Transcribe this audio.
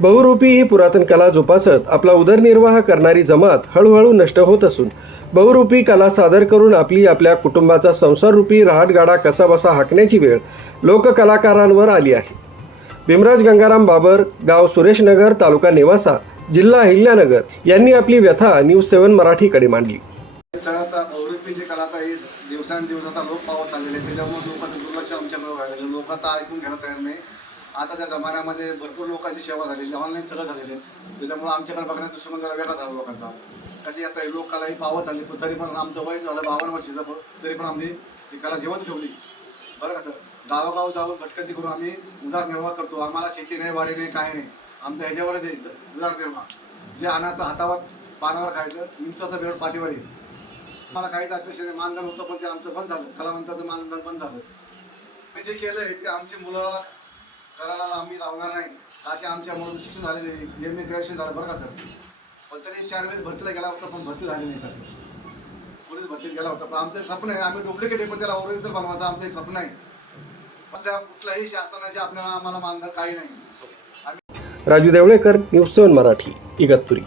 बहुरूपी ही पुरातन कला जोपासत आपला उदरनिर्वाह करणारी जमात हळूहळू नष्ट होत असून बहुरूपी कला सादर करून आपल्या कुटुंबाचा संसाररूपी रहाटगाडा कसाबसा हाकण्याची वेळ लोककलाकारांवर आली आहे। भीमराज गंगाराम बाबर, गाव सुरेशनगर, तालुका नेवासा, जिल्हा अहिल्यानगर यांनी आपली व्यथा न्यूज 7 मराठीकडे मांडली। आता बहुरूपीची कला आता ही दिवसांदिवस आता लोक पावत चाललेले, त्याच्यामुळे लोकांचं दुर्लक्ष आमच्याकडे व्हायला, लोक आता ऐकून घ्यायला तयार नाही। आताच्या जमान्यामध्ये भरपूर लोकांची सेवा झालेली, ऑनलाईन सगळं झालेलं आहे, त्याच्यामुळे आमच्याकडे बघण्याचा दृष्टिकोन जरा वेगळा झाला लोकांचा। कशी आता ही लोक कलाही पावत चालली, पण तरी पण आमचं वय झालं 52 वर्षाचं, तरी पण आम्ही ही कला जिवंत ठेवली। बरं का सर, गावोगाव जाऊन भटकंती करून आम्ही उदरनिर्वाह करतो। आम्हाला शेती नाही, वाडी नाही, काय नाही, आमच्या ह्याच्यावरच आहे उदरनिर्वाह। जे अनाचं हातावर पानावर खायचं, मिंचाचं बेड पाठीवर येईल। मला काहीच अपेक्षा नाही, मानधन होतं पण ते आमचं बंद झालं, कलावंताचं मानधन बंद झालं। मी जे केलं आहे ते आमच्या मुलाला करायला आम्ही लावणार नाही, का की आमच्या मुलाचं शिक्षण झालेलं आहे, MA ग्रॅज्युएशन झालं बरं का सर, पण तरी 4 वेळेस भरतीला गेला होता, पण भरती झाली नाही सक्सेस। पोलीस भरतीत गेला होता, पण आमचं एक स्वप्न आहे, आम्ही डुप्लिकेट आहे पण त्याला ओरिजिनल बनवायचं आमचं एक स्वप्न आहे। पण त्या कुठल्याही शासनाचे आपल्याला आम्हाला मानधन काही नाही। राजू देवळेकर, न्यूज 7 मराठी, इगतपुरी।